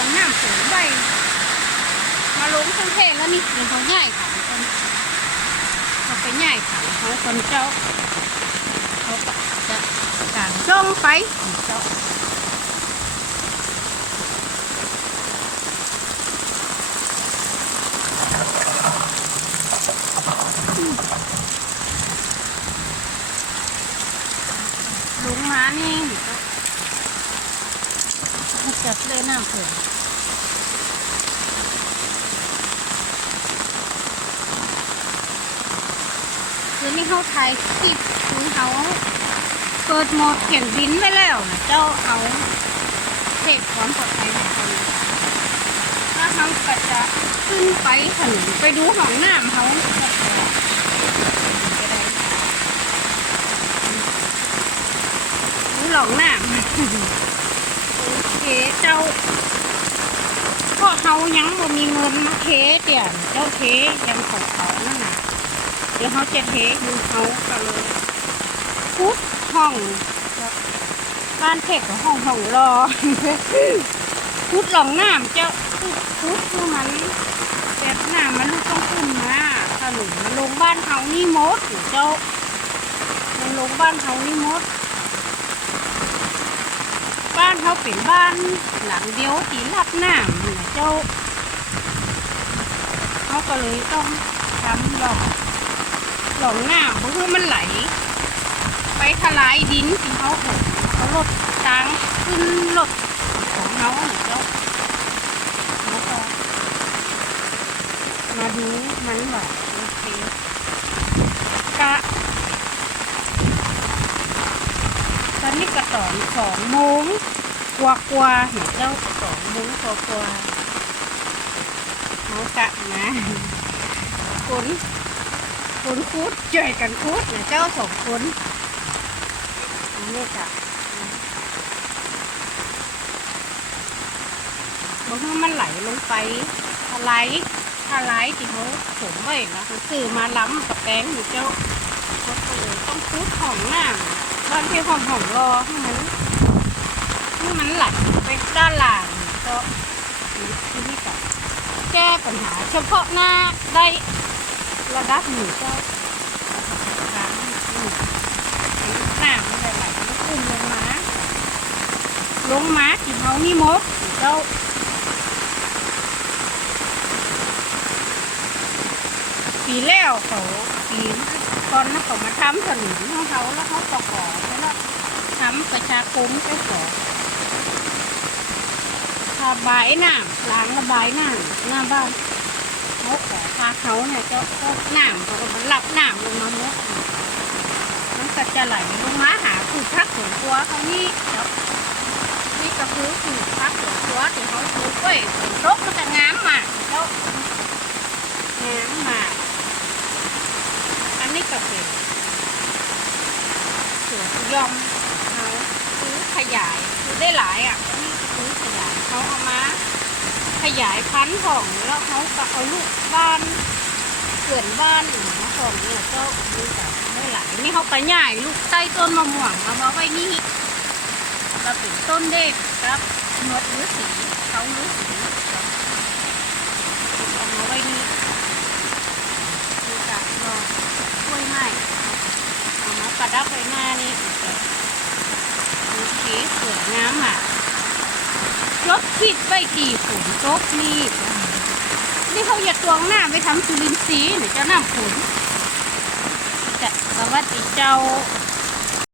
องน้ำสูงไปมาลงกรุงเทพแล้วนี่เป็นเขาใหญ่ขังคนเขาไปใหญ่ขังเขาคนเจ้าเขาก็จะการจ้องไปเจ้าลงมานี่มัน จัดเลยน้ำเผื่อคือนี่เขาไทยที่คือเขาเปิดโหมดเขียนบินไว้แล้วนะเจ้าเอาเสพความปลอดภัยของเขาถ้าเขาก็จะขึ้นไปถนนไปดูห้องน้ำเขาดูหลองน้ำ เคเจ้าเพราเขายังบ่มีเงินมาเทเดี๋ยวเจ้าเทยังของเขานั่นน่ะเดี๋ยวเขาจะเทดูเขาก็เลยพุดห้องบ้านเทกห้องห้องรอพุดหลองน้ำเจ้าพุดคือมันแบบน้ำมันลูกต้องขึ้นมาถนนมันลงบ้านเขานี่มดเจ้ามันลงบ้านเขานี่มด บ้านเขาเป็นบ้านหลังเดียวตีรับน้ำนี่เจ้าเขาก็เลยต้องทำหลอกหลงหน้าเพราะว่ามันไหล ไปทลายดินที่เขาเห็นเขาลดจางขึ้นลดของเขาเนี่ยเจ้าเขาก็มาดูมันแบบโอเคกะ ตอนนี้ก็ตอนสองโมงกว่ากว่าเห็นเจ้าสองโมงกว่ากว่าเขากะนะฝนคนคูดเจอกันคูดนะเจ้าสองคนนนี้จ้ะบางทีมันไหลลงไปทลายทลายที่เขาถมไว้นะซื้อมาล้ำกับแป้งอยู่เจ้าเขาเลยต้องคูดของหน้า บ้านที่หองของรอให้มันให้มันไหลไปด้านหล่างก็ที่นี่ก็แก้ปัญหา เฉพาะหน้าได้ระดับหนึ่งก็น้ำน้ำมันไหลมันขึ้นลงมาลงมาที่เขานี่มดเจ้าปีแล้วเขาปี ตอนนั้นเขามาทำถนนของเขาแล้วเขาประกอบแล้วทำประชาคมไปก่อนระบายน้ำล้างระบายน้ำหน้าบ้านเขาขอพาเขาเนี่ยจ้าก็น้ำเขาก็มันรับน้ำลงมาเมื่อมันก็จะไหลลงมาหาคือพักสวนครัวเขานี่เจ้านี่ก็คือคือพักสวนครัวที่เขาปลูกไว้ฝนตกมันจะงามมากเจ้างามมา ก็เป็นสวนยอมเขาซื้อขยายซื้อได้หลายอะนี่ซื้อขยายเขาเอามา ขยายพันธุ์ของแล้วเขาก็เอาลูกบ้านเกินบ้านหรือมาของเนี่ยก็มีแต่ไม่หลายนี่เขาไปใหญ่ลูกใต้ต้นมะม่วงมามาไว้นี่เราเป็นต้นเด็กครับหนวดหรือสีเขาหรือสีครับเอามาไว้นี่คือกับรอกล้วยไม้เอามาประ ดับไว้หน้านี่โอเคสวยงามอะรถคิดไปตีฝนตกนี่ นี่เขาอยากตวงหน้าไปทำจุลินทรีย์หรือเจ้าน้ำฝนจะสวัสดีเจ้า